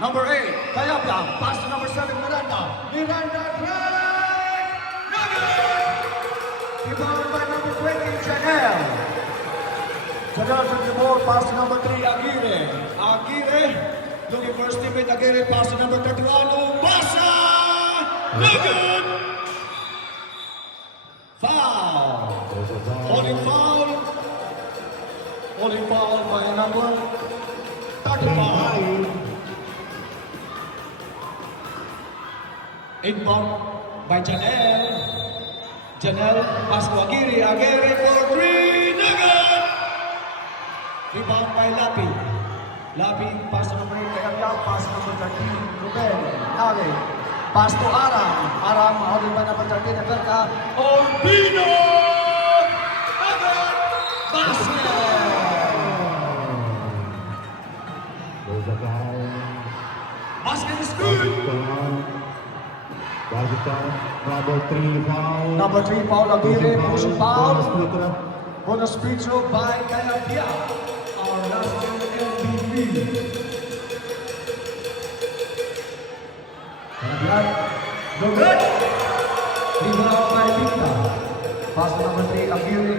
Number 8, Kayapyang. Pass to number 7, Miranda. Miranda, Craig! Nugget! Rebound by number 20, Janelle. Janelle took the ball, pass to number 3, Aguirre. Aguirre, looking for his teammate, Aguirre, pass to number 31, Ubasa! Nugget! Foul! Holding foul. Holding foul by number 35. Inbound by Janelle. Janelle, pass to Aguirre. Aguirre for 3. Nugget! Rebound by Lapi. Lapi, pass to number 8. Kayapyang, pass to number 13. Ruben. Nage. Pass to Aram. Aram, holding by number 13. Everka. Orbino! Nugget! Basket! There's a foul. Basket is good! Number 3 foul. Number 3 foul, Aguirre, pushing foul. Bonus. Bonus free throw by Kayapyang, our last year MVP. Kayapyang, no good. Rebound by Victa. Pass to number 3, Aguirre.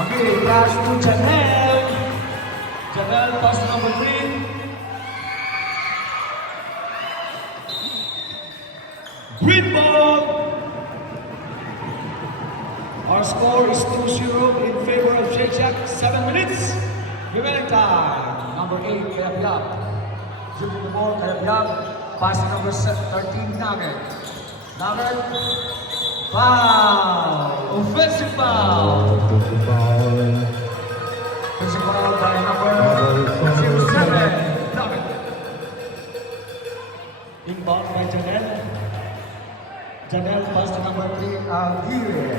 Aguirre, pass to Janelle. Janelle, pass to number 3. Green ball. Our score is 2-0 in favor of Shake Shack. 7 minutes. Remaining time. Number 8, Kayapyang. Shooting the ball, Kayapyang. Pass to number 13, Nugget. Nugget. Foul. Offensive foul. Offensive foul by number 07, Nugget. Inbound by Janelle. Janelle pass to number 3, Aguirre.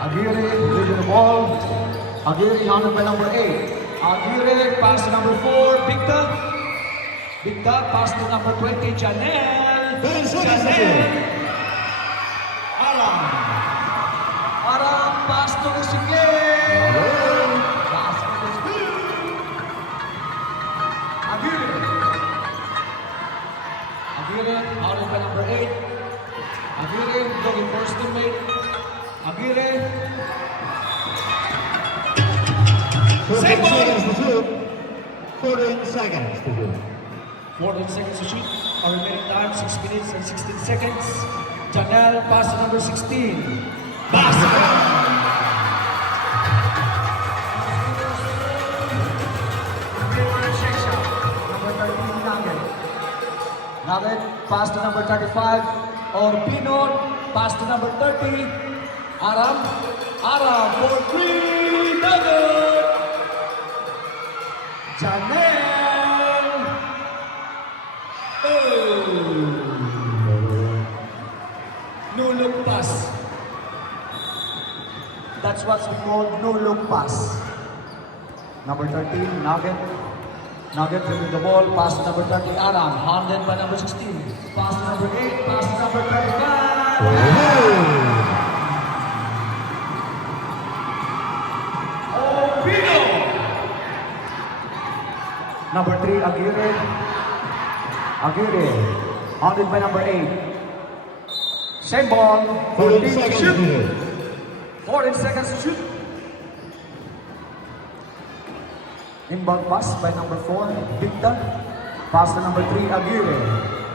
Aguirre leading the ball. Aguirre handled by number 8. Aguirre pass to number 4, Victa. Victa pass to number 20, Janelle. Janelle. Aram. Aram pass to Ezekiel. Basket is good. Aguirre. Aguirre handled by number 8. Aguirre looking for his teammate. Aguirre. 14 seconds to shoot. 14 seconds to shoot. 14 seconds to shoot. Our remaining time, 6 minutes and 16 seconds. Janelle, pass to number 16. Basket! Number 13, Nugget. Nugget, pass to number 35. Orbino, pass to number 30. Aram. Aram for 3. Nugget. Janelle. Oh. No look pass. That's what's called no look pass. Number 13, Nugget. Nugget dribbling the ball, pass to number 30, Aram. Handled by number 16. Pass to number 8, pass to number 35. Orbino. Number 3, Aguirre. Aguirre. Handled by number 8. Same ball. 14 14 to seconds to shoot. shoot. 14 seconds to shoot. Inbound pass by number 4, Victa. Pass to number 3, Aguirre.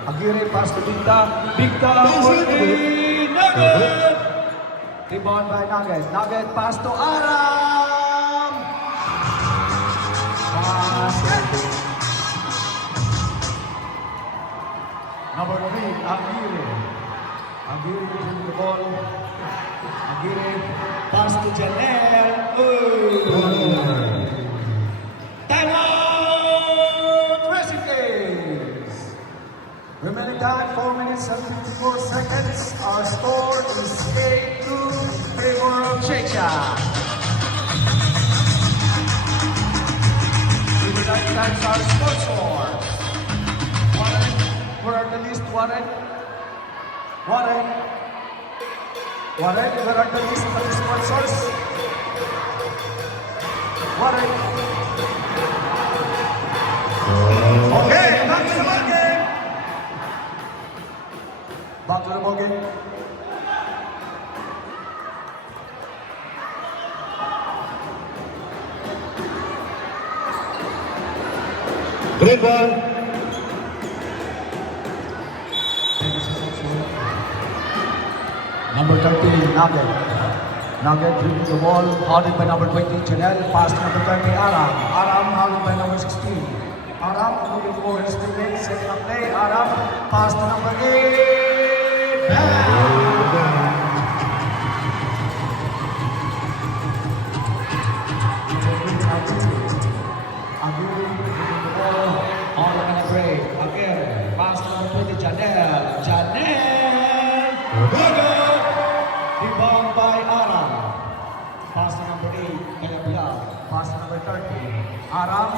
Aguirre pass to Victa. Victa for 3, Nugget. Rebound by Nugget. Nugget pass to Aram. Basket. Number 3, Aguirre. Aguirre taking the ball. Aguirre pass to Janelle. Oh. Timeout! Racing days. Remaining time 4 minutes and 54 seconds. Our score is 8-2 in favor of Shake Shack. We would like to thank our sponsor. Warren, where are the list, Warren? Warren, where are the list of the sponsors? Warren. Okay. Green ball. Number 13, Nugget. Nugget dribbling the ball, holding by number 20, Janelle. Pass to number 30, Aram. Aram holding by number 16. Aram looking for his teammate, setting up play. Aram, pass to number 8. Bang! Aguri dribbling the ball, holding by number 8. Again, pass to number 20, Janelle. Janelle! Good! Rebound by Aram. Pass to number 8, Kayabla. Pass to number 30. Aram,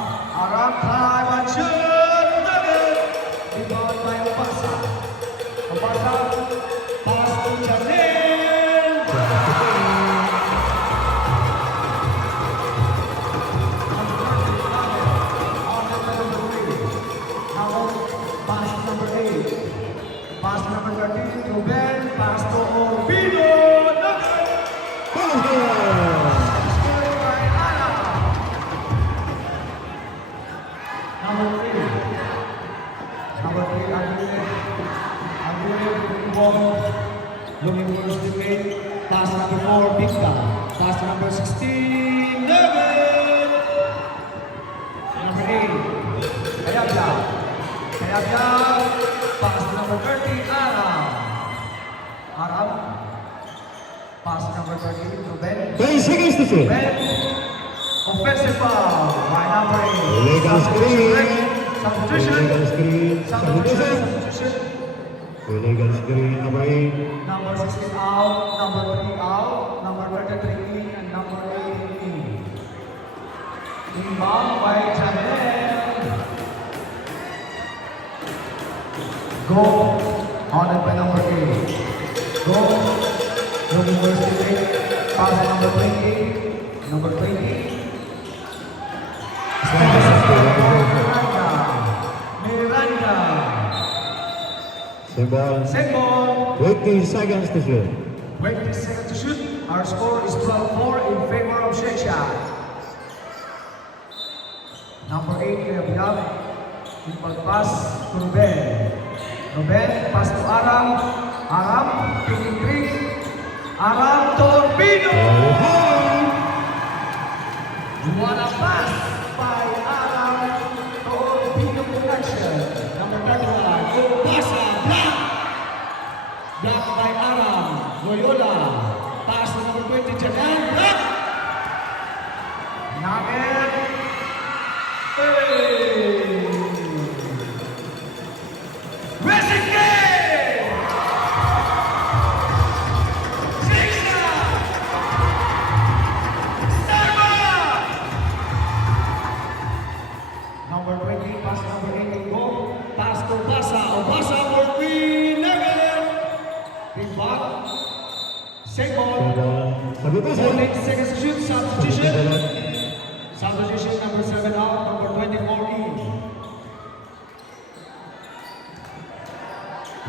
drive and shoot. Nugget. Rebound by Obasa. Obasa, pass to Janelle. Pass to number 8. Pass to number 13, Ruben. Pass to Orbino. Looking for his teammate. Pass number 4, Victor. Pass number 16, David. Number 8, Kayabla. Pass number 30, Aram. Aram. Pass number 30, Ruben. 10 seconds to shoot. Ruben. Offensive foul by number 8. Illegal screen. Substitution. Illegal screen. Substitution. Substitution. Illegal screen number 8. Number 16 out, number 3 out, number 33 in, and number 18 in. Rebound by Janelle. Go, honored by number 8. Go, looking for his teammate. Pass to number 20. Number 20. Miranda. Symbol. Set ball. 20 seconds to shoot. 20 seconds to shoot. Our score is 12-4 in favor of Shesha. Number 8, Kayabla. Impulse pass to Ruben. Ruben, pass to Aram. Aram, picking three. Aram, Torpedo! What a pass by Aram. Torpedo connection. Number 31, Obasa, block. Block by Aram. Loyola, pass to number 20, Janelle, block. Nugget. Hey! Racing game! Sixta! Starbuck! Number 20, pass number 18, go. Pass to Obasa. Obasa for three, Nugget. Rebound. Second. Substitution. Only seconds to shoot. Substitution. Substitution number 7 out, number 24 in.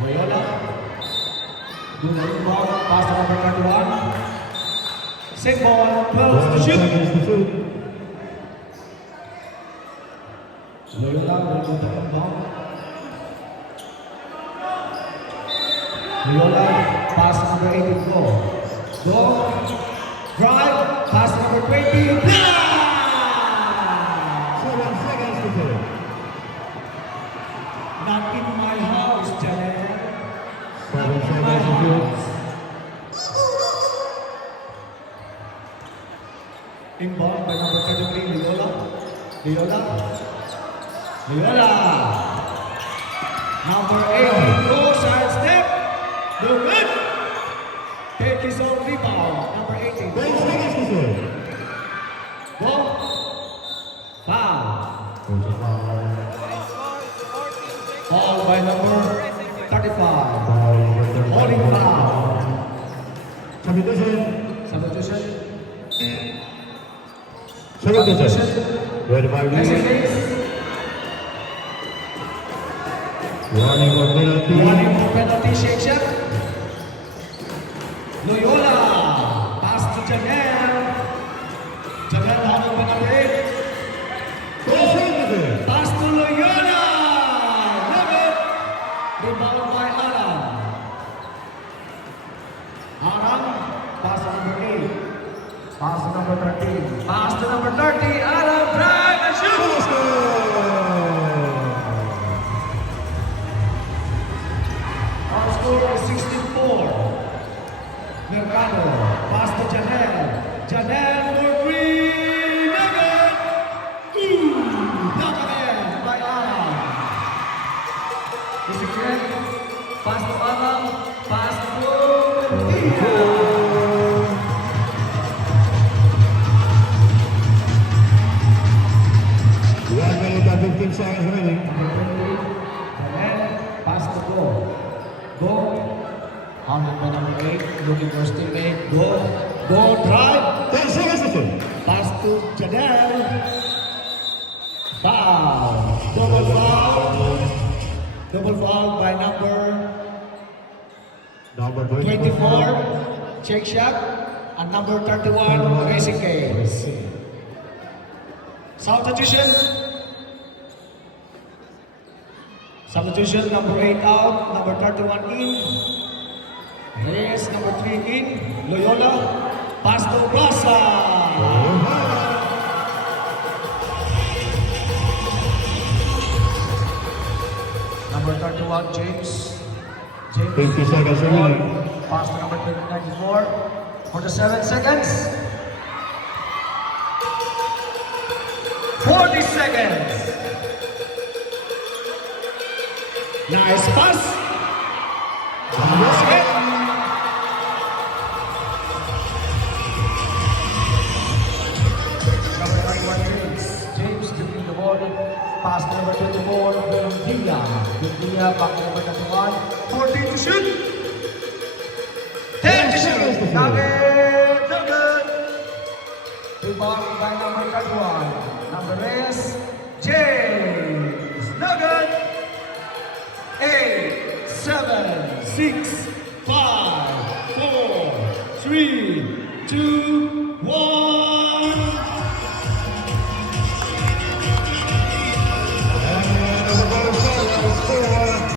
Loyola. Do the rebound. Pass to number 31. Set ball. 12 to 12 shoot. seconds to shoot. Loyola will do the rebound. Loyola. Pass to number 18. Go. Go. Drive. Pass to number 20. Blah! 7 seconds to shoot. Not in my house, Janelle. 7 seconds to shoot. Inbound by number 33, Loyola. Loyola. Loyola. Number 8, go side step. No good. Take his own rebound. Number 18. 10 seconds to shoot. Go. Foul. Foul by number 35. Holding foul. Substitution. Substitution. Substitution. Ready by Next Lee. case. Warning or penalty. Warning for penalty, Shake Shack. Loyola. Pass to Janelle. Janelle, how by number 8. 10 seconds to shoot. Pass to Loyola. 15 seconds remaining. Janelle, pass to go. Go. Handled by number 8, looking for his teammate. Go. Go, drive. 10 seconds to shoot. Pass to Janelle. Foul. Double foul. Double foul by number Number 24, check shot. And number 31, racing case. Substitution. Substitution, number 8 out, number 31 in. Reyes, number 3 in. Loyola, pass to Plaza. Number 31, James. 50 seconds remaining. Pass to number 94. 47 seconds. 40 seconds. Nice pass. Basket. Number 31, James. James giving the ball. Pass to number 24, Villa. Villa back to number 21. 14 to shoot. 10 to shoot. Nugget. Nugget. Rebound by number 31. Number Reyes. James. Nugget. 8, 7, 6,